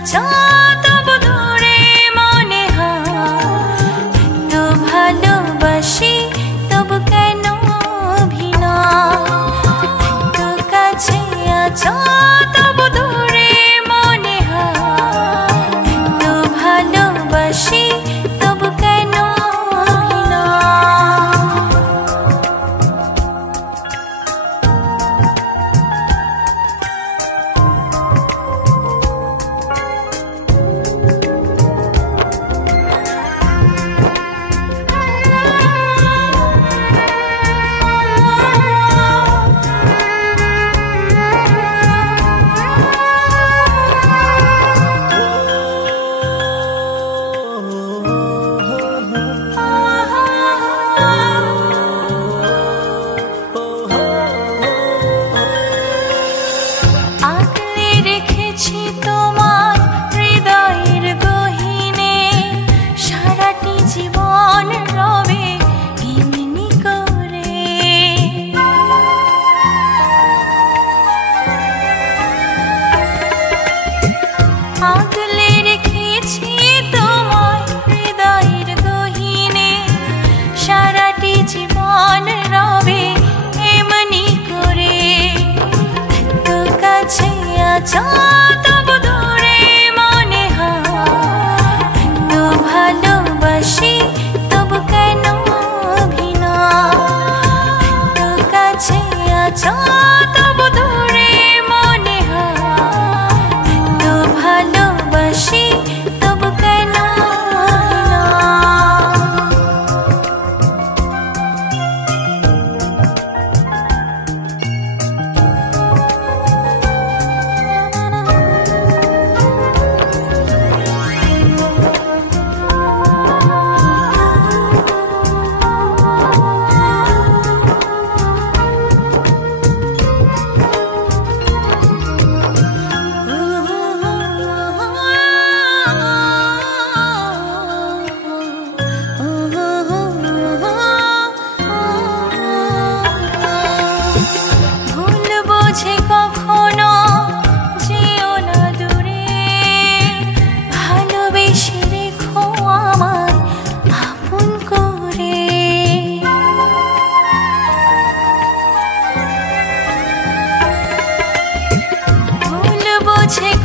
আছো তবু দূরে মনে হয় এত ভালোবাসি তবু কেন অভিনয় এত কাছে আছো তবু দূরে মনে হয় এত ভালোবাসি তবু কেন আগলে রেখেছি তোমায় হৃদয়ের গহীনে সারাটি জীবন রবে এমনি করে এত কাছে আছো তবু দূরে মনে হয় এত ভালোবাসি তবু কেন অভিনয় এত কাছে আছো তবু দূরে মনে হয় এত ভালোবাসি তবু কেন বোঝে